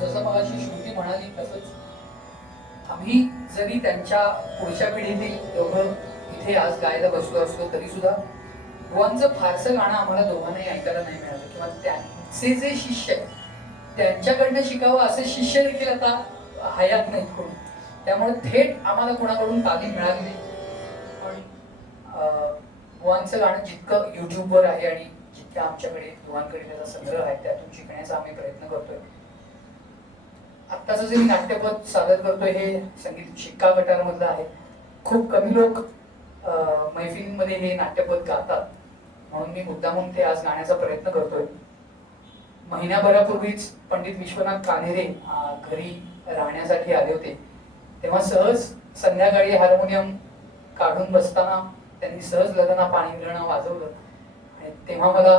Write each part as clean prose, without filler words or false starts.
जसं मगाशी श्रुती म्हणाली तसंच आम्ही जरी त्यांच्या पुढच्या पिढीतील दोघं इथे आज गायला बसलो असलो तरी सुद्धा बुवांचं फारसं गाणं आम्हाला दोघांनाही ऐकायला नाही मिळालं, किंवा त्यांचे जे शिष्य आहेत त्यांच्याकडनं शिकावं असे शिष्य देखील आता हयात नाहीत कोण. त्यामुळे थेट आम्हाला कोणाकडून तालीम मिळाली नाही. पण बुवांचं गाणं जितकं युट्यूबवर आहे आणि जितक्या आमच्याकडे बुवांकडे त्याचा संग्रह आहे त्यातून शिकण्याचा आम्ही प्रयत्न करतोय. आत्ताचं जे मी नाट्यपद सादर करतोय हे संगीत शिक्का गटार मधलं आहे. खूप कमी लोक मैफिलीमध्ये हे नाट्यपद गातात, म्हणून मी मुद्दामून ते आज गाण्याचा प्रयत्न करतोय. महिन्याभरापूर्वीच पंडित विश्वनाथ कान्हेरे घरी राहण्यासाठी आले होते. तेव्हा सहज संध्याकाळी हार्मोनियम काढून बसताना त्यांनी सहज लग्ना पाणी विरणं वाजवलं आणि तेव्हा मला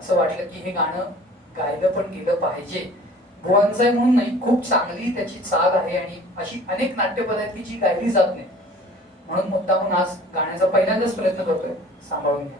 असं वाटलं की हे गाणं गायलं पण गेलं पाहिजे. बुवांचं आहे म्हणून नाही, खूप चांगली त्याची चाल आहे आणि अशी अनेक नाट्यपद आहेत की जी गायली जात नाही, म्हणून मुद्दामून आज गाण्याचा पहिल्यांदाच प्रयत्न करतोय. सांभाळून घ्या.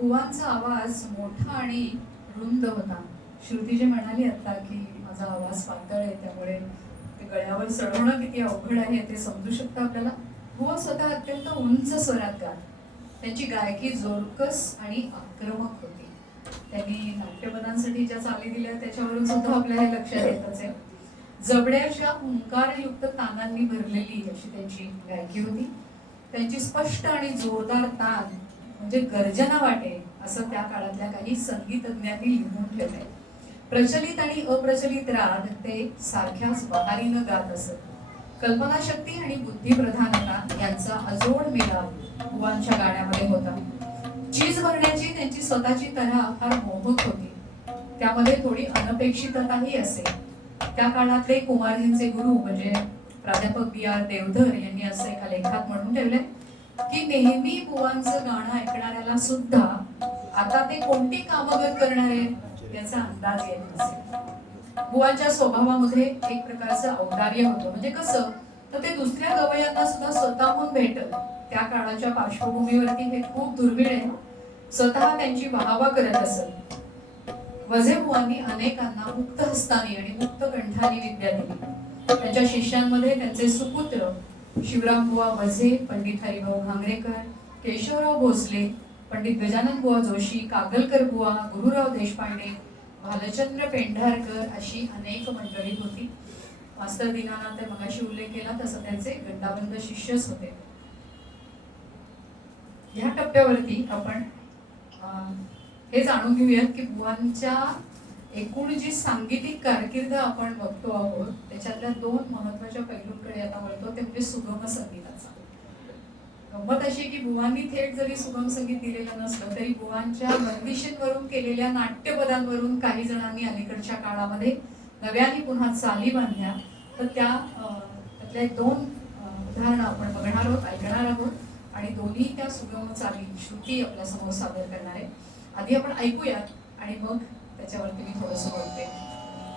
बुवांचा आवाज मोठा आणि रुंद होता. श्रुती जे म्हणाली आता की माझा आवाज पातळ आहे त्यामुळे ते गळ्यावर चढवणं किती अवघड आहे ते समजू शकतं आपल्याला. बुवा स्वतः अत्यंत उंच स्वरात गात. त्यांची गायकी जोरकस आणि आक्रमक होती. त्यांनी नाट्यपदांसाठी ज्या चाली दिल्या त्याच्यावरून सुद्धा आपल्याला हे लक्षात येतच आहे. जबड्याच्या हुंकारयुक्त तानांनी भरलेली अशी त्यांची गायकी होती. त्यांची स्पष्ट आणि जोरदार तान म्हणजे गर्जना वाटे असं त्या काळातल्या काही संगीतज्ञांनी लिहून ठेवलंय. प्रचलित आणि अप्रचलित राग ते सारख्याच बहारीनं गात असत. कल्पनाशक्ती आणि बुद्धिप्रधानता यांचा अजोड मेळाव बुवांच्या गाण्यामध्ये होता. चीज भरण्याची त्यांची स्वतःची तऱ्हा फार मोहक होती. त्यामध्ये थोडी अनपेक्षितताही असे. त्या काळातले कुमारजींचे गुरु म्हणजे प्राध्यापक B.R. देवधर यांनी असं एका लेखात म्हणून ठेवलंय की नेहमी बुवांचं गाणं ऐकणाऱ्याला सुद्धा आता ते कोणती कामगत करणार आहेत याचा अंदाज येत नसेल. बुवांच्या स्वभावामध्ये एक प्रकारचं औदार्य होतं. म्हणजे कसं तर ते दुसऱ्या गवयांना सुद्धा स्वतःहून भेटत. त्या काळाच्या पार्श्वभूमीवरती हे खूप दुर्मिळ आहे. स्वतः त्यांची वाहवा करत असत. वझे बुवांनी अनेकांना मुक्त हस्तानी आणि मुक्त कंठानी विद्या दिली. त्यांच्या शिष्यांमध्ये त्यांचे सुपुत्र शिवराम बुवा वझे, पंडित हरिभाऊ घांगरेकर, केशवराव भोसले, पंडित गजानन बुवा जोशी, कागलकर बुवा, गुरुराव देशपांडे, भालचंद्र पेंढारकर अशी अनेक मंडळी होती. मास्तर दीनानाथ मगाशी उल्लेख केला तसं त्यांचे गंडाबंद शिष्यच होते. ह्या टप्प्यावरती आपण हे जाणून घेऊयात की बुवांच्या एकूण जी सांगीतिक कारकीर्द आपण बघतो आहोत त्याच्यातल्या दोन महत्वाच्या पैलूंकडे आता वळतो ते म्हणजे सुगम संगीताचा. गंमत अशी की बुवांनी थेट जरी सुगम संगीत दिलेलं नसलं तरी बुवांच्या बंदिशींवरून केलेल्या नाट्यपदांवरून काही जणांनी अलीकडच्या काळामध्ये नव्याने पुन्हा चाली बांधल्या. तर त्या त्यातले 2 उदाहरणं आपण बघणार आहोत, ऐकणार आहोत आणि दोन्ही त्या सुगम चाली श्रुती आपल्या समोर सादर करणार आहे. आधी आपण ऐकूयात आणि मग त्याच्यावरती मी थोडंसं बोलते.